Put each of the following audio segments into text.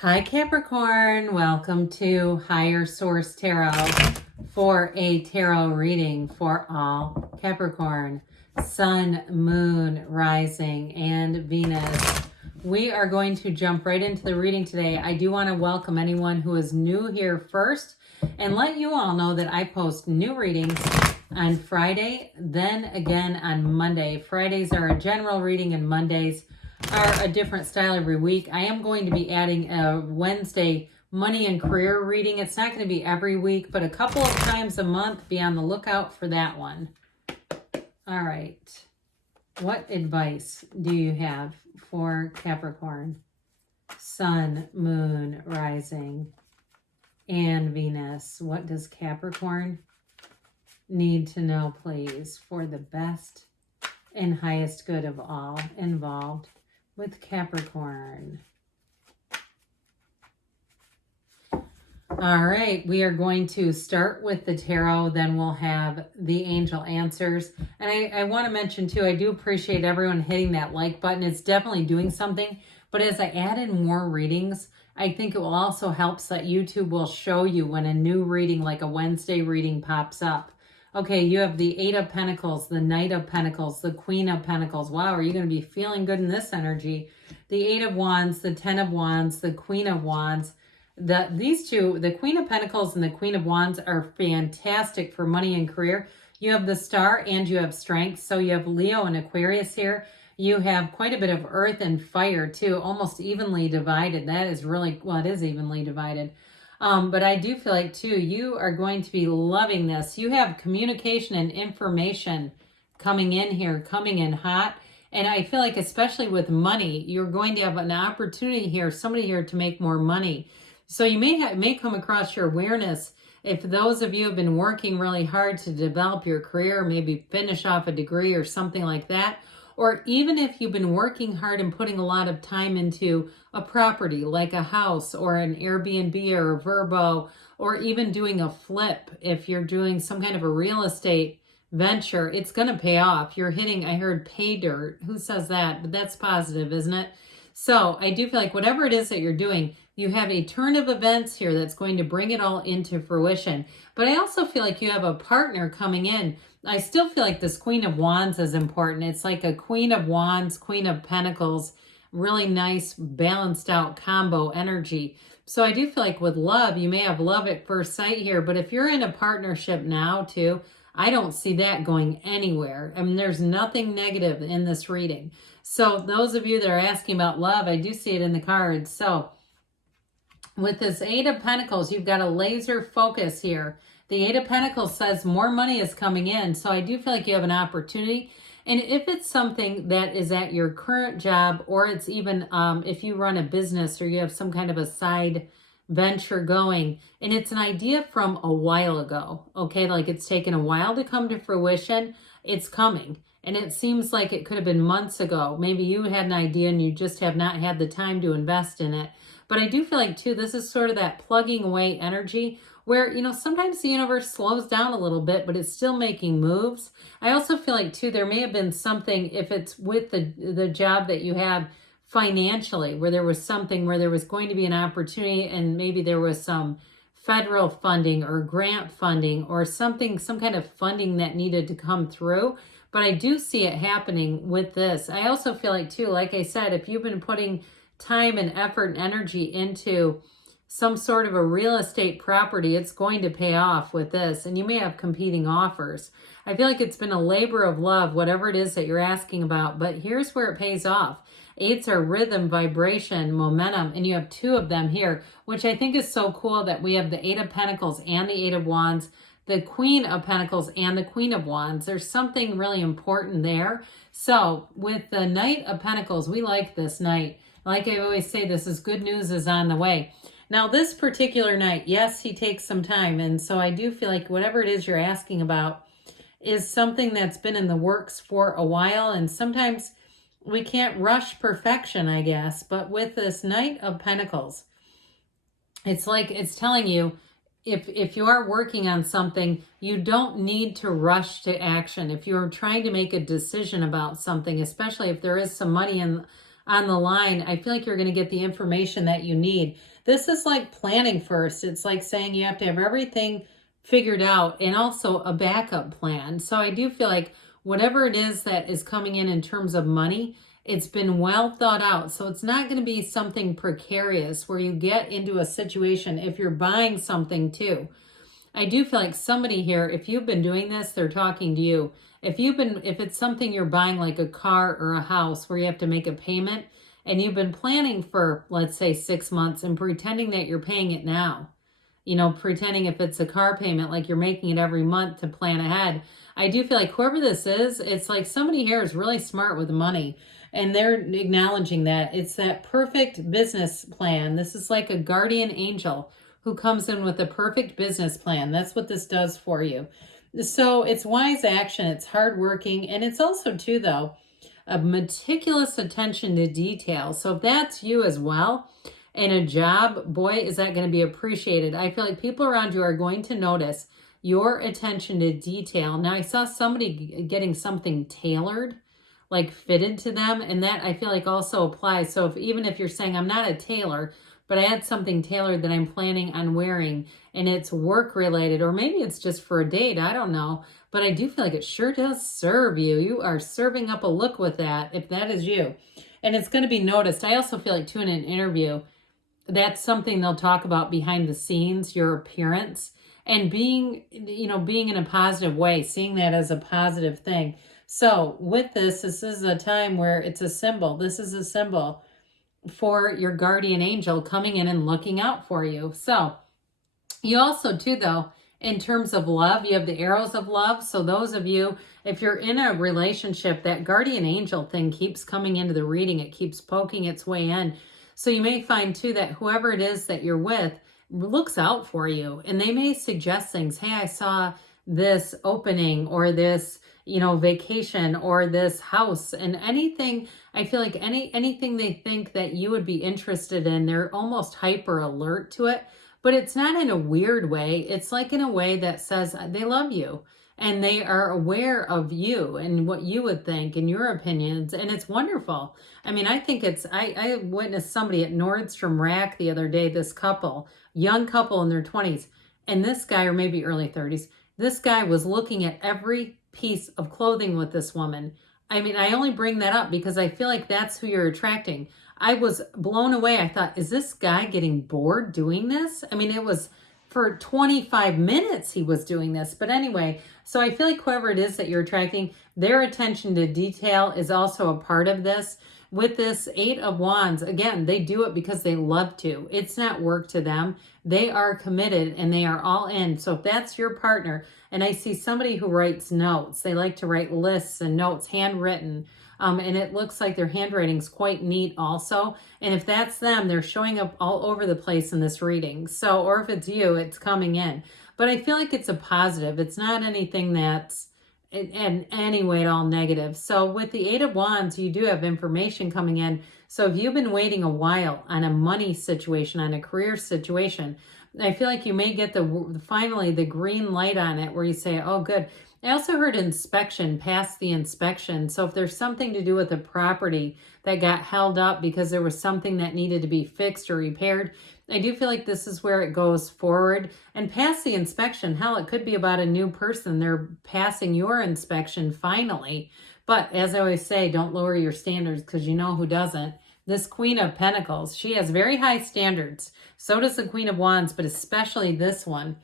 Hi Capricorn, welcome to Higher Source Tarot for a tarot reading for all Capricorn, Sun, Moon, Rising, and Venus. We are going to jump right into the reading today. I do want to welcome anyone who is new here first and let you all know that I post new readings on Friday, then again on Monday. Fridays are a general reading and Mondays are a different style every week. I am going to be adding a Wednesday money and career reading. It's not going to be every week, but a couple of times a month. Be on the lookout for that one. All right. What advice do you have for Capricorn, Sun, Moon, Rising, and Venus? What does Capricorn need to know, please, for the best and highest good of all involved with Capricorn? All right, we are going to start with the tarot, then we'll have the angel answers. And I want to mention too, I do appreciate everyone hitting that like button. It's definitely doing something. But as I add in more readings, I think it will also help so that YouTube will show you when a new reading, like a Wednesday reading, pops up. Okay, you have the Eight of Pentacles, the Knight of Pentacles, the Queen of Pentacles. Wow, are you going to be feeling good in this energy? The Eight of Wands, the Ten of Wands, the Queen of Wands. These two, the Queen of Pentacles and the Queen of Wands, are fantastic for money and career. You have the Star and you have Strength. So you have Leo and Aquarius here. You have quite a bit of Earth and Fire too, almost evenly divided. That is really, well, it is evenly divided. But I do feel like too, you are going to be loving this. You have communication and information coming in here, coming in hot. And I feel like especially with money, you're going to have an opportunity here, somebody here to make more money. So you may come across your awareness. If those of you have been working really hard to develop your career, maybe finish off a degree or something like that, or even if you've been working hard and putting a lot of time into a property like a house or an Airbnb or a Verbo, or even doing a flip, if you're doing some kind of a real estate venture, it's going to pay off. You're hitting, I heard pay dirt. Who says that? But that's positive, isn't it? So I do feel like whatever it is that you're doing, you have a turn of events here that's going to bring it all into fruition. But I also feel like you have a partner coming in. I still feel like this Queen of Wands is important. It's like a Queen of Wands, Queen of Pentacles, really nice, balanced out combo energy. So I do feel like with love, you may have love at first sight here, but if you're in a partnership now too, I don't see that going anywhere. I mean, there's nothing negative in this reading. So those of you that are asking about love, I do see it in the cards. So with this Eight of Pentacles, you've got a laser focus here. The Eight of Pentacles says more money is coming in. So I do feel like you have an opportunity. And if it's something that is at your current job, or it's even if you run a business or you have some kind of a side venture going, and it's an idea from a while ago, okay, like it's taken a while to come to fruition, it's coming. And it seems like it could have been months ago. Maybe you had an idea and you just have not had the time to invest in it. But I do feel like too, this is sort of that plugging away energy where, you know, sometimes the universe slows down a little bit, but it's still making moves. I also feel like too, there may have been something, if it's with the job that you have financially, where there was something where there was going to be an opportunity and maybe there was some federal funding or grant funding or something, some kind of funding that needed to come through. But I do see it happening with this. I also feel like too, like I said, if you've been putting time and effort and energy into some sort of a real estate property, it's going to pay off with this. And you may have competing offers. I feel like it's been a labor of love, whatever it is that you're asking about, but here's where it pays off. Eights are rhythm, vibration, momentum, and you have two of them here, which I think is so cool that we have the Eight of Pentacles and the Eight of Wands, the Queen of Pentacles and the Queen of Wands. There's something really important there. So with the Knight of Pentacles, we like this Knight. Like I always say, this is good news is on the way. Now this particular Knight, yes, he takes some time. And so I do feel like whatever it is you're asking about is something that's been in the works for a while. And sometimes we can't rush perfection, I guess. But with this Knight of Pentacles, it's like it's telling you, if you are working on something, you don't need to rush to action. If you're trying to make a decision about something, especially if there is some money on the line, I feel like you're going to get the information that you need. This is like planning first. It's like saying you have to have everything figured out and also a backup plan. So I do feel like whatever it is that is coming in terms of money, it's been well thought out. So it's not going to be something precarious where you get into a situation if you're buying something too. I do feel like somebody here, if you've been doing this, they're talking to you. If it's something you're buying like a car or a house where you have to make a payment and you've been planning for, let's say, 6 months and pretending that you're paying it now, pretending if it's a car payment, like you're making it every month to plan ahead. I do feel like whoever this is, it's like somebody here is really smart with money and they're acknowledging that it's that perfect business plan. This is like a guardian angel who comes in with a perfect business plan. That's what this does for you. So it's wise action, it's hardworking, and it's also too, though, a meticulous attention to detail. So if that's you as well, in a job, boy, is that going to be appreciated. I feel like people around you are going to notice your attention to detail. Now, I saw somebody getting something tailored, like fitted to them, and that I feel like also applies. So even if you're saying, I'm not a tailor, but I had something tailored that I'm planning on wearing and it's work related, or maybe it's just for a date, I don't know. But I do feel like it sure does serve you. You are serving up a look with that, if that is you. And it's going to be noticed. I also feel like too in an interview, that's something they'll talk about behind the scenes, your appearance, and being in a positive way, seeing that as a positive thing. So with this is a time where it's a symbol. This is a symbol for your guardian angel coming in and looking out for you. So you also too, though, in terms of love, you have the arrows of love. So those of you, if you're in a relationship, that guardian angel thing keeps coming into the reading. It keeps poking its way in. So you may find too that whoever it is that you're with looks out for you, and they may suggest things. Hey, I saw this opening or this, vacation or this house, and anything. I feel like anything they think that you would be interested in, they're almost hyper alert to it, but it's not in a weird way. It's like in a way that says they love you and they are aware of you and what you would think and your opinions. And it's wonderful. I mean, I think I witnessed somebody at Nordstrom Rack the other day, this couple, young couple in their 20s, and this guy, or maybe early 30s, this guy was looking at every piece of clothing with this woman. I mean, I only bring that up because I feel like that's who you're attracting. I was blown away. I thought, is this guy getting bored doing this? I mean, it was for 25 minutes he was doing this. But anyway, so I feel like whoever it is that you're attracting, their attention to detail is also a part of this. With this 8 of Wands, again, they do it because they love to. It's not work to them. They are committed and they are all in. So if that's your partner, and I see somebody who writes notes, they like to write lists and notes, handwritten, and it looks like their handwriting's quite neat also. And if that's them, they're showing up all over the place in this reading. So, or if it's you, it's coming in. But I feel like it's a positive. It's not anything that's in any way at all negative. So with the 8 of Wands, you do have information coming in. So if you've been waiting a while on a money situation, on a career situation, I feel like you may get finally the green light on it where you say, oh, good. I also heard inspection, pass the inspection. So if there's something to do with a property that got held up because there was something that needed to be fixed or repaired, I do feel like this is where it goes forward. And pass the inspection, hell, it could be about a new person. They're passing your inspection finally. But as I always say, don't lower your standards because you know who doesn't. This Queen of Pentacles, she has very high standards. So does the Queen of Wands, but especially this one.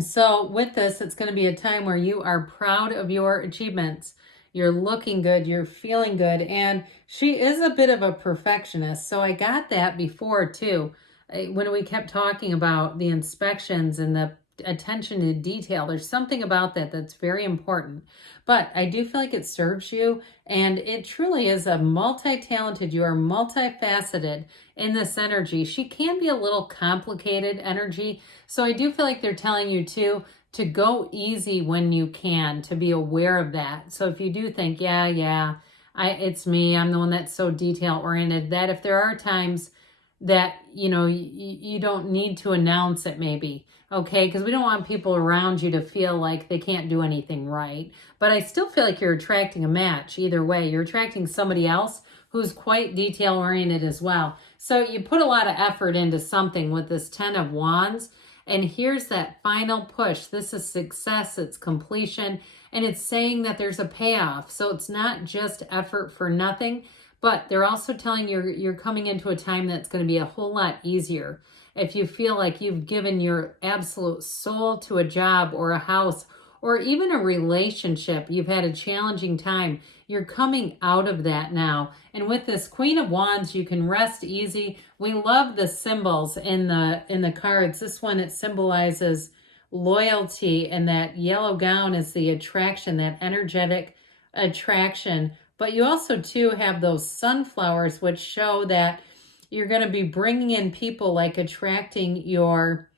So with this, it's going to be a time where you are proud of your achievements. You're looking good. You're feeling good. And she is a bit of a perfectionist. So I got that before too. When we kept talking about the inspections and the attention to detail, there's something about that that's very important. But I do feel like it serves you, and it truly is a multi-talented, you are multifaceted in this energy. She can be a little complicated energy, so I do feel like they're telling you too to go easy when you can, to be aware of that. So if you do think, it's me, I'm the one that's so detail oriented, that if there are times that, you don't need to announce it maybe, okay? Because we don't want people around you to feel like they can't do anything right. But I still feel like you're attracting a match either way. You're attracting somebody else who's quite detail oriented as well. So you put a lot of effort into something with this 10 of Wands. And here's that final push. This is success, it's completion, and it's saying that there's a payoff. So it's not just effort for nothing, but they're also telling you you're coming into a time that's going to be a whole lot easier. If you feel like you've given your absolute soul to a job or a house or even a relationship, you've had a challenging time, you're coming out of that now. And with this Queen of Wands, you can rest easy. We love the symbols in the cards. This one, it symbolizes loyalty, and that yellow gown is the attraction, that energetic attraction. But you also too have those sunflowers, which show that you're going to be bringing in people, like attracting your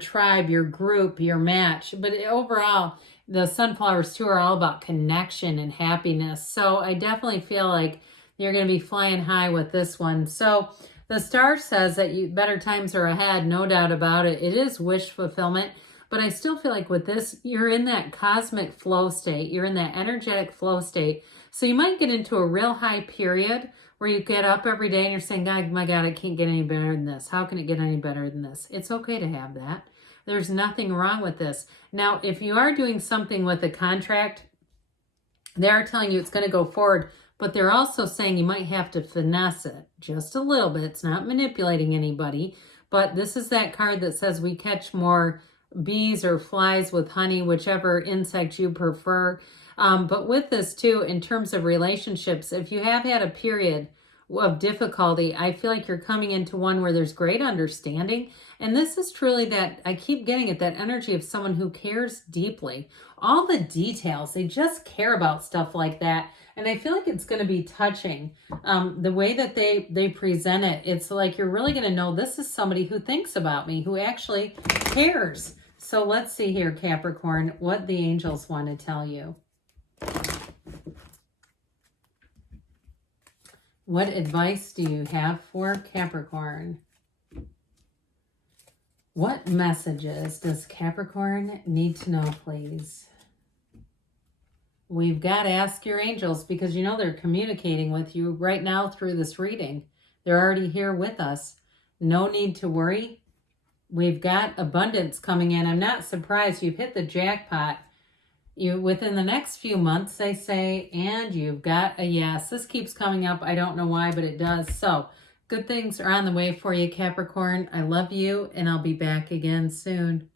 tribe, your group, your match. But overall, the sunflowers too are all about connection and happiness. So I definitely feel like you're going to be flying high with this one. So the star says that better times are ahead, no doubt about it. It is wish fulfillment. But I still feel like with this, you're in that cosmic flow state. You're in that energetic flow state. So you might get into a real high period where you get up every day and you're saying, God, my God, I can't get any better than this. How can it get any better than this? It's okay to have that. There's nothing wrong with this. Now, if you are doing something with a contract, they are telling you it's going to go forward, but they're also saying you might have to finesse it just a little bit. It's not manipulating anybody, but this is that card that says we catch more bees or flies with honey, whichever insect you prefer. But with this too, in terms of relationships, if you have had a period of difficulty, I feel like you're coming into one where there's great understanding. And this is truly that, I keep getting it, that energy of someone who cares deeply. All the details, they just care about stuff like that. And I feel like it's going to be touching. The way that they present it, it's like you're really going to know this is somebody who thinks about me, who actually cares. So let's see here, Capricorn, what the angels want to tell you. What advice do you have for Capricorn? What messages does Capricorn need to know, please? We've got to ask your angels, because you know they're communicating with you right now through this reading. They're already here with us. No need to worry. We've got abundance coming in. I'm not surprised you've hit the jackpot. Within the next few months, they say, and you've got a yes. This keeps coming up. I don't know why, but it does. So good things are on the way for you, Capricorn. I love you, and I'll be back again soon.